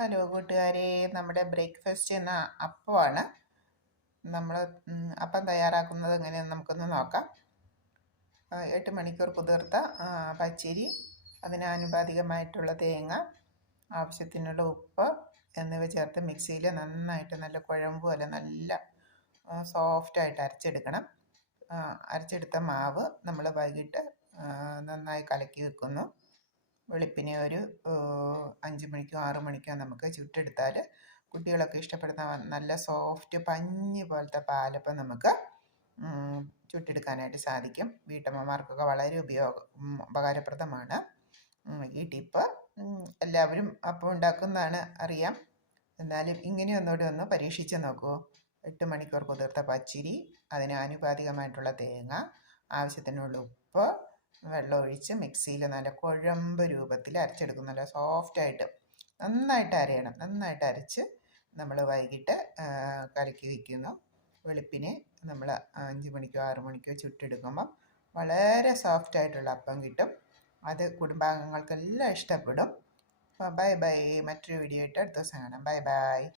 Hello കൂട്ടുകാരെ, നമ്മുടെ breakfast എന്ന അപ്പമാണ്. നമ്മൾ അപ്പം തയ്യാറാക്കുന്നത് എങ്ങനെയെന്ന് നമുക്കൊന്ന് നോക്കാം. 8 മണിക്കൂർ കുതിർത്ത പച്ചരി, അതിനാനുപാതികമായിട്ടുള്ള തേങ്ങ, ആവശ്യത്തിനുള്ള ഉപ്പ് എന്നിവ ചേർത്ത് മിക്സിയിൽ നന്നായിട്ട് നല്ല കുഴമ്പ് പോലെ നല്ല സോഫ്റ്റായിട്ട് അരച്ചെടുക്കണം. അരച്ചെടുത്ത മാവ് നമ്മൾ വൈകിട്ട് നന്നായി കലക്കി വെക്കുന്നു. വെളുപ്പിനെ ഒരു 5 മണിക്കോ 6 മണിക്കോ നമുക്ക് ചുട്ടെടുത്താൽ കുട്ടികളൊക്കെ ഇഷ്ടപ്പെടുന്ന നല്ല സോഫ്റ്റ് പഞ്ഞി പോലത്തെ പാലപ്പം നമുക്ക് ചുട്ടെടുക്കാനായിട്ട് സാധിക്കും. വീട്ടമ്മമാർക്കൊക്കെ വളരെ ഉപകാരപ്രദമാണ് ഈ ടിപ്പ്. എല്ലാവരും അപ്പം ഉണ്ടാക്കുന്നതാണ് അറിയാം, എന്നാലും ഇങ്ങനെ ഒന്നുകൂടി ഒന്ന് പരീക്ഷിച്ച് നോക്കൂ. 8 മണിക്കൂർ കുതിർത്ത പച്ചരി, അതിന് ആനുപാതികമായിട്ടുള്ള തേങ്ങ, ആവശ്യത്തിനുള്ള ഉപ്പ്, വെള്ളം ഒഴിച്ച് മിക്സിയിൽ നല്ല കുഴമ്പ് രൂപത്തിൽ അരച്ചെടുക്കും. നല്ല സോഫ്റ്റായിട്ട് നന്നായിട്ട് അരയണം. നന്നായിട്ട് അരച്ച് നമ്മൾ വൈകിട്ട് കലക്കി വയ്ക്കുന്നു. വെളുപ്പിനെ നമ്മൾ 5 മണിക്കോ 6 മണിക്കോ ചുട്ടെടുക്കുമ്പം വളരെ സോഫ്റ്റായിട്ടുള്ള അപ്പം കിട്ടും. അത് കുടുംബാംഗങ്ങൾക്കെല്ലാം ഇഷ്ടപ്പെടും. Bye bye. മറ്റൊരു വീഡിയോ ആയിട്ട് അടുത്ത ദിവസം കാണാം. Bye bye.